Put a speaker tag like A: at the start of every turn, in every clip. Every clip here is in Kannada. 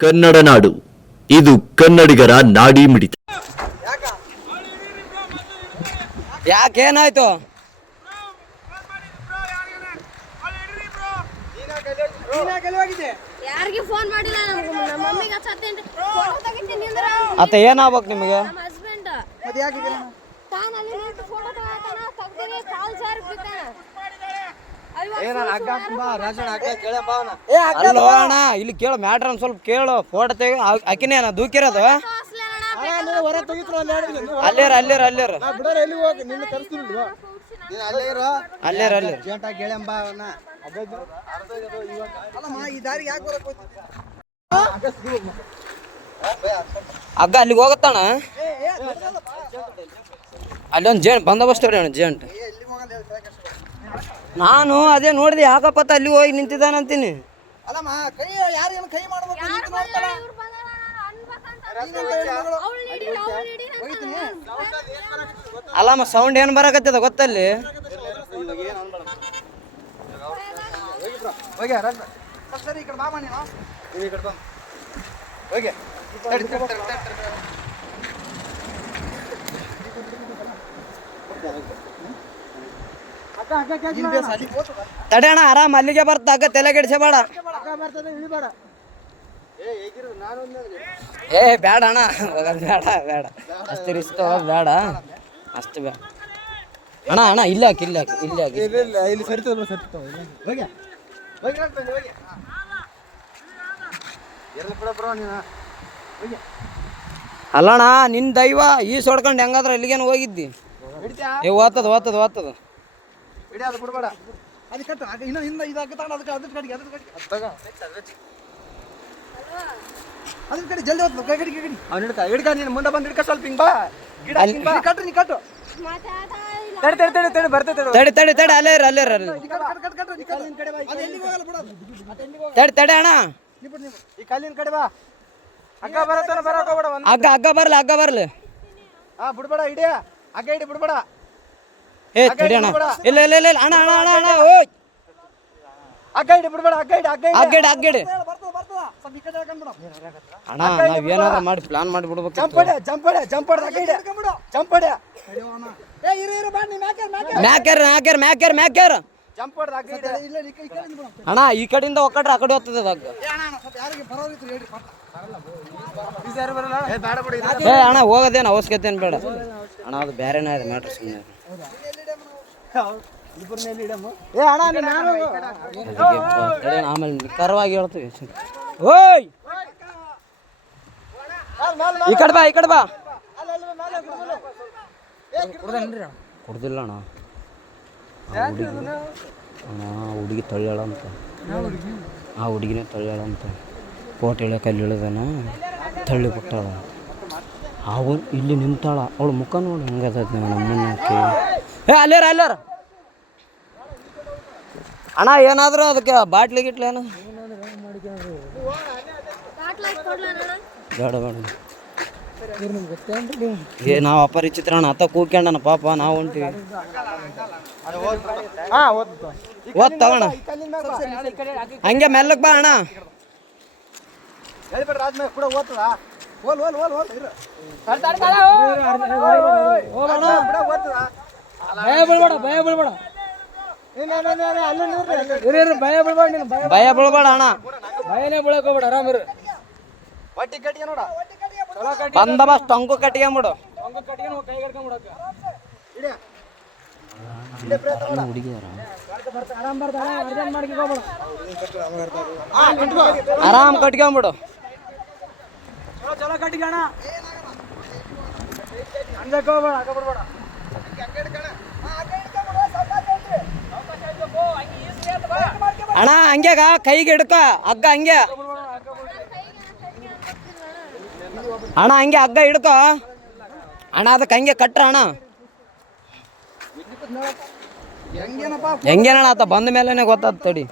A: ಕನ್ನಡ ನಾಡು. ಇದು ಕನ್ನಡಿಗರ ನಾಡಿ ಮಿಡಿತ.
B: ಯಾಕೇನಾಯ್ತು?
C: ಯಾರಿಗೆ ಫೋನ್ ಮಾಡಿಲ್ಲ ನಮ್ಗೆ? ನಮ್ಮ ಮಮ್ಮಿಗೆ ಹಚ್ಚತ್ತೇನ್ರಿ ಫೋಟೋ ತೆಗಿತೀನಿ ಅಂದ್ರ
B: ಅತ್ತ ಏನಾಗ್ಬೇಕು ನಿಮಗೆ?
C: ನಮ್ಮ ಹಸ್ಬೆಂಡ್ ತಾನು ಅಲ್ಲಿ ನಿಂತು ಫೋಟೋ ತಗೋತಾನ ತೆಗ್ದಿರಿ ಕಾಲ್ ಜಾರಿ ಬಿದ್ದಾನ.
B: ಅಲ್ಲೋ ಅಣ್ಣ ಇಲ್ಲಿ ಕೇಳು ಮ್ಯಾಟ್ರ್ ಒಂದ್ ಸ್ವಲ್ಪ ಕೇಳು. ಫೋಟೋ ತೆಗಿ ಅಕಿನೇ ಅಣ್ಣ ದೂಕಿರೋದು. ಅಲ್ಲೇರ ಅಲ್ಲೇರ ಅಲ್ಲೇರ. ಅಲ್ಲೇರ. ಅಲ್ಲೇರ ಅಗ್ಗ ಅಲ್ಲಿಗೆ ಹೋಗತ್ತಣ ಅಲ್ಲೊಂದು ಜೇಂಟ್ ಬಂದೋಬಸ್ತ್ ಜೇಂಟ್. ನಾನು ಅದೇ ನೋಡಿದೆ ಯಾಕಪ್ಪ ಅಲ್ಲಿ ಹೋಗಿ ನಿಂತಿದ್ದಾನಂತೀನಿ.
D: ಅಲ್ಲಮ್ಮ ಕೈ ಯಾರು ಏನು ಕೈ ಮಾಡ್ಬೇಕು ನೀನು ನೋಡ್ತಾಳ
B: ಅಲ್ಲಮ್ಮ ಸೌಂಡ್ ಏನು ಬರಕತ್ತದ ಗೊತ್ತಲ್ಲಿ?
D: ಹೋಗಿ ರಜ ಸರಿ ಈ ಕಡೆ ಬಾ ನೀನು. ಈ ಕಡೆ ಬಾ. ಹೋಗಿ. ತಡಿ, ತಡಿ, ತಡಿ, ತಡಿ, ತಡಿ. ಇಲ್ಲಿ ಬೇಸ್ ಅಲ್ಲಿಗೆ ಹೋಗ್ತದ?
B: ತಡೆ ಅಣ್ಣ ಆರಾಮ್, ಅಲ್ಲಿಗೆ ಬರ್ತ ಅಕ್ಕ ತಲೆ ಕೆಡಿಸಬೇಡ ಏ ಬೇಡ ಅಣ್ಣ ಬೇಡ ಬೇಡ ಅಷ್ಟು ರಿಸ್ಕ್ ಬೇಡ ಅಷ್ಟು ಬೇಡ ಅಣ್ಣ ಅಣ್ಣ, ಇಲ್ಲ ಹಾಕಿ ಇಲ್ಲ ಹಾಕಿ ಇಲ್ಲ ಹಾಕಿ. ಅಲ್ಲಣ್ಣ, ನಿನ್ ದೈವ, ಈ ಸೊಡ್ಕೊಂಡು ಹೆಂಗಾದ್ರೆ ಇಲ್ಲಿಗೇನು ಹೋಗಿದ್ದಿ? ಏ ಓದ್ತದ ಓದ್ತದ ಓದ್ತದ
D: ಹಿಡಿ ಅದು ಬಿಡಬೇಡ. ಅದು ಕಟ್ಟು ಆಗ ಇನ್ನೂ ಹಿಂದೆ ಇದಾಕ ತಗೊಂಡು ಅದಕ್ಕೆ ಅದ್ರ ಕಡೆಗೆ ಅದ್ರ ಕಡೆಗೆ ಅದು ತಗೋ. ಅದ್ರ ಕಡೆ ಜಲ್ದಿ ಹೋಗ್ತದೆ ಕೈ ಕಡೆಗೆ ಕಡೆ ಅವ್ನು ಹಿಡ್ಕ ಹಿಡ್ಕ ನೀನು ಮುಂದೆ ಬಂದು ಹಿಡ್ಕ ಸ್ವಲ್ಪ ಹಿಂಗೆ ಬಾ. ಗಿಡ ಹಿಂಗೆ ಬಾ. ನೀ ಕಟ್ಟು ನೀ ಕಟ್ಟು. ತಡಿ ತಡಿ ತಡಿ ತಡಿ ಬರ್ತೈತೆ ತಡಿ.
B: ತಡಿ ತಡಿ ತಡಿ ಅಲ್ಲೇ ಇರ ಅಲ್ಲೇ ಇರ ತಡಿ ತಡಿ ಅಣ್ಣ.
D: ನೀ ಬಿಡು, ನೀ ಬಿಡು. ಈ ಕಲ್ಲಿನ ಕಡೆ ಬಾ. ಅಕ್ಕ ಬರತ್ತಾನ ಬರಕ ಹೋಗ್ಬೇಡ ಅಗ್ಗ
B: ಹಗ್ಗ ಹಗ್ಗ ಬರ್ಲಿ ಅಗ್ಗ ಬರ್ಲಿ.
D: ಹಾ ಬಿಡ್ಬೇಡ ಇಡಿ ಅಗ್ಗ ಇಡಿ ಬಿಡ್ಬೇಡ.
B: ಏ ತಡಿ ಅಣ್ಣ. ಇಲ್ಲ ಇಲ್ಲ ಇಲ್ಲ ಇಲ್ಲ, ಅಣ್ಣ ಅಣ್ಣ ಅಣ್ಣ ಅಣ್ಣ
D: ಬಿಡ್ಬೇಡ
B: ಅಗ್ಗಡಿ ಅಗ್ಗಡಿ
D: ಕಡೆ
B: ಅಣ್ಣ ನಾವ್ ಏನಾದ್ರು ಮಾಡಿ ಪ್ಲಾನ್ ಮಾಡಿ ಬಿಡ್ಬೇಕು
D: ಏ ಇರು ಇರು ಬಾ ನೀ ಇಲ್ಲ ಈ ಕಡೆ
B: ಅಣ್ಣ ಈ ಕಡೆಯಿಂದ ಒಕ್ಕಟ್ರೆ ಆ ಕಡೆ ಹೋಗ್ತದೆ
D: ಅಣ್ಣ ಅಣ್ಣ, ಸ್ವಲ್ಪ ಯಾರಿಗೆ ಬರೋರಿತ್ತು ಹೇಳಿ ಬರಲ್ಲ ಏ ಬೇಡ ಬಿಡಿ
B: ಏ ಅಣ್ಣ ಹೋಗೋದೇನು ಅವಶ್ಯಕತೆ ಏನು ಬೇಡ. ಅಣ್ಣ ಅದು ಬೇರೆನೇ ಇದೆ ಮ್ಯಾಟ್ರ್ ಸುಮ್ಮನೆ
D: ಏ ಅಣ್ಣ ನೀನು ನಾನು
B: ಆಮೇಲೆ ನಿಖರವಾಗಿ ಹೇಳ್ತೀವಿ ಓಯ್! ಈ ಕಡೆ ಬಾ ಈ ಕಡೆ ಬಾ. ಕುಡ್ದಿಲ್ಲ ಅಣ್ಣ. ಆ ಹುಡುಗಿ ಅಣ್ಣ ಆ ಹುಡುಗಿ ತಳ್ಳ್ಯಾಳ ಅಂತ. ಆ ಹುಡುಗಿನೇ ತಳ್ಳ್ಯಾಳ ಅಂತ. ಕೋಟ್ ಇಳಿಯಕ್ಕೆ ಅಲ್ಲಿ ಇಳಿದಾನ ತಳ್ಳಿ ಕೊಟ್ಟಾಳ ಅವಳು ಇಲ್ಲಿ ನಿಂತಾಳ. ಅವಳು ಮುಖ ನೋಡಿ ಹೆಂಗದ ನಮ್ಮನ್ನ ಆಕಿ. ಏ ಅಲ್ಲೇರ ಅಲ್ಲೇರ. ಅಣ್ಣ ಏನಾದರೂ ಅದಕ್ಕೆ ಬಾಟ್ಲಿ ಗಿಟ್ಲಿ ಏನು? ಬೇಡ ಬೇಡ. ಏ ನಾವು ಅಪರಿಚಿತ್ರ ಅಣ್ಣ. ಅತ್ತ ಕೂಕ್ಯಂಡನ ಪಾಪ ನಾವು ಹೊಂಟಿವಿ
D: ಓದ್ತು
B: ಓದ್ ತಗೋಣ. ಹಂಗೆ ಮೆಲ್ಲಕ್ ಬಾ ಅಣ್ಣ.
D: ಕೂಡ ಬಿಡ
E: ಭಯ ಬೀಳ್ಬೇಡ ಭಯ ಬೀಳ್ಬೇಡ. ಇರು ಇರು ಭಯ ಬೀಳ್ಬೇಡ ನೀನು ಭಯ
B: ಭಯ ಬೀಳ್ಬೇಡ. ಅಣ್ಣ.
E: ಭಯನೇ ಬೀಳಕ್ ಹೋಗ್ಬೇಡ ಆರಾಮಿರು
D: ಒಟ್ಟಿ ಕಟ್ಟಿಗೆ ನೋಡ.
E: ಚಲೋ ಕಟ್ಟಿ
B: ಬಂದ ಬಸ್
E: ಟೊಂಗು ಕಟ್ಕೊಂಡು ಕೈ ಆರಾಮ್ ಬರ್ತಾನೆ ಅರ್ಜೆಂಟ್ ಮಾಡ್ಕೊ ಹೋಗ್ಬೇಡ.
B: ಆರಾಮ್ ಕಟ್ಕೊಂಬಿಡು
E: ಚಲೋ ಚಲೋ ಅಣ್ಣ. ಅನ್ಬೇಕು ಹೋಗ್ಬೇಡ ಹಾಕ ಬಿಡ್ಬೇಡ.
B: ಅಣ್ಣ ಹಂಗ್ಯಾಗ ಕೈಗೆ ಹಿಡ್ಕ ಹಗ್ಗ ಹಂಗೆ. ಅಣ್ಣ ಹಂಗೆ ಹಗ್ಗ ಹಿಡ್ಕ. ಅಣ್ಣ ಅದಕ್ಕೆ ಹಂಗೆ ಕಟ್ರ ಅಣ್ಣ. ಹೆಂಗೇನಣ್ಣ ಆತ ಬಂದ ಮೇಲೆನೆ ಗೊತ್ತಾದ ತಡಿ.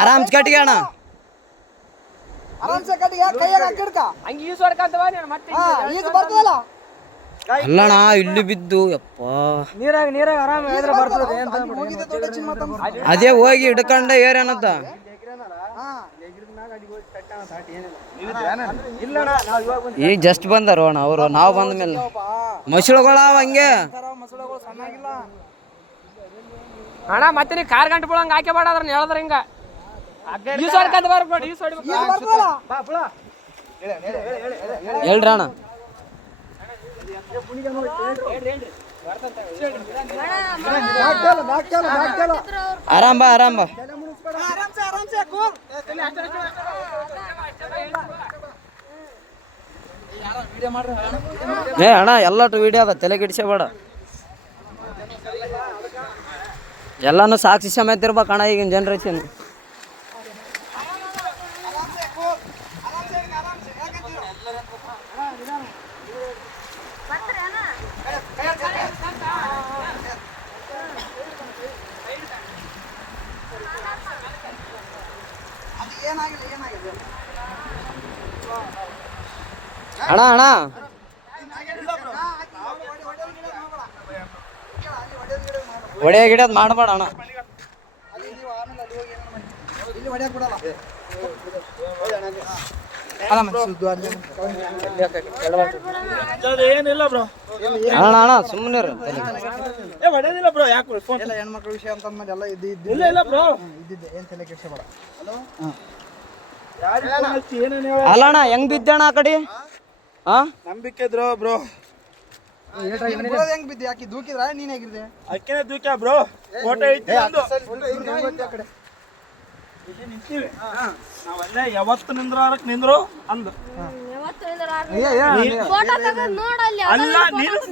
D: ಆರಾಮ್
B: ಕಟ್ಟಿಗೆ ಅಣ್ಣ.
D: ಆರಾಮ್ಸೆ ಕಟ್ಟಿಗೆ ಕೈಯಾಗ ಹಾಕಿಡ್ಕ
E: ಹಂಗೆ ಈಸ್ ಹೊಡ್ಕಂತವ ನೀನು ಮತ್ತೆ
D: ಹಾ ಈಗ ಬರ್ತದಲ್ಲ?
B: ಅಲ್ಲಣ್ಣ ಇಲ್ಲಿ ಬಿದ್ದು ಯಪ್ಪ.
E: ನೀರಾಗ ನೀರಾಗ ಆರಾಮ ಹೇಳಿದ್ರೆ ಬರ್ತದೆ ಅಂತ.
B: ಅದೇ ಹೋಗಿ ಹಿಡ್ಕೊಂಡ ಏರೇನಂತ?
D: ಹಾ.
E: ಇಲ್ಲಣ್ಣ ನಾವು ಇವಾಗ ಬಂದು
B: ಈಗ ಜಸ್ಟ್ ಬಂದಾರ ಅಣ್ಣ ಅವರು ನಾವು ಬಂದ ಮೇಲೆ.
D: ಮಸಳುಗಳ ಹಂಗೆ.
E: ಅಣ್ಣ ಮತ್ತೆ ನೀ ಕಾರ್ ಗಂಟೆ ಬಿಡಂಗ ಹಾಕಿ ಬೇಡ ಅದ್ರ ಹೇಳಿದ್ರ ಹಿಂಗ. ಈ ಸೋಡ್ಕಂತ ಬರ್ಬೇಡಿ ಈ ಸೋಡಿ ಬಾ ಬಿಡ
B: ಹೇಳ್ರಿ ಅಣ್ಣ. ಆರಾಮ್ ಬಾ ಆರಾಮ್ ಬಾ. ಏ ಅಣ್ಣ ಎಲ್ಲಟು ವಿಡಿಯೋ ಅದ ತಲೆ ಕೆಡಿಸಬೇಡ ಎಲ್ಲಾನು ಸಾಕ್ಷಿ ಸಮೇತ ಇರ್ಬೇಕು ಅಣ್ಣ ಈಗಿನ ಜನ್ರೇಷನ್
D: ಆರಾಮ್ಸೆ ಕೂಲ್ ಆರಾಮ್ಸೆ ಇರಿ, ಆರಾಮ್ಸೆ ಯಾಕಂತೀರ ಅದು ಏನಾಗಿಲ್ಲ ಏನಾಗಿದೆ
B: ಅಣ್ಣ ಅಣ್ಣ ಒಡೆ ಗಿಡದ್ ಮಾಡಬೇಡ ಅಣ್ಣ
D: ಅಲ್ಲಿ ನೀವು ಆಮೇಲೆ ಅಲ್ಲಿ ಹೋಗಿ ಏನಾರ ಮಾಡಿ. ಇಲ್ಲಿ ಹೊಡ್ಯಾಕ್ ಬಿಡಲ್ಲ ಅಲ್ಲ ಮತ್ತೆ ಸುದ್ದು ಅಲ್ಲಿ
E: ಏನಿಲ್ಲ ಬ್ರೋ.
B: ಅಣ್ಣ ಅಣ್ಣ ಸುಮ್ಮನೆ
E: ಏ ಹೊಡೆದಿಲ್ಲ ಬ್ರೋ ಯಾಕೆ ಫೋನ್.
D: ಎಲ್ಲ ಹೆಣ್ಮಕ್ಳ ವಿಷಯ ಅಂತ ಅಂದ್ಮೇಲೆ ಎಲ್ಲ ಇದ್ದು ಇದ್ದು
E: ಇಲ್ಲ ಇಲ್ಲ ಬ್ರೋ.
D: ಇದ್ದಿದ್ದೆ. ಏನ್ ತಲೆ ಕೆಡ್ಸ್ಕೊಬೇಡ
E: ಏನೇನು
B: ಅಲ್ಲ ಅಣ್ಣ ಹೆಂಗ್ ಬಿದ್ದಣ್ಣ ಆ ಕಡೆ? ಹಾ
E: ನಂಬಿಕೆ ಇದ್ರು ಬ್ರೋ.
D: ಹೆಂಗ್ ಬಿದ್ದೆ? ಆಕಿ ದೂಕಿದ್ರ? ನೀನ್ ಹೇಗಿದ್ದೆ?
E: ಅಕ್ಕಿನೇ ದೂಕ್ಯ ಬ್ರೋ? ಫೋಟೋ ಇಲ್ಲಿ ನಿಂತೀವಿ. ನಾವಲ್ಲೇ ಯಾವತ್ತು ನಿಂದ್ರಾರಕ್ ನಿಂದ್ರು? ಅಂದು.
C: ಯಾವತ್ತೂ ಇದ್ರ ಫೋಟೋ ತೆಗೆದು ನೋಡಲ್ಲಿ
E: ಅಲ್ಲ, ನೀನು-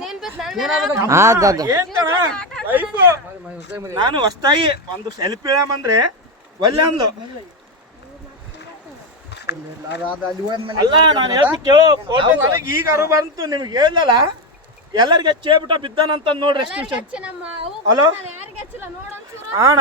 E: ಹೊಸ್ತಾಗಿ ಒಂದು ಸೆಲ್ಫಿ ಅಂದ್ರೆ ಒಳ್ಳೆ ಅಂದು
D: ಅಲ್ಲಿ
E: ನಾನು ಹೇಳ್ತಿ ಕೇಳೋ ಫೋಟೋ ನನಗೆ ಈಗ ಅರು ಬಂತು ನಿಮ್ಗೆ ಹೇಳಲ್ಲ ಎಲ್ಲರಿಗೆ ಚೇಬಿಟ ಬಿದ್ದಾನಂತ ನೋಡ್ರಿ ಎಷ್ಟು ಹಲೋ? ಅಣ್ಣ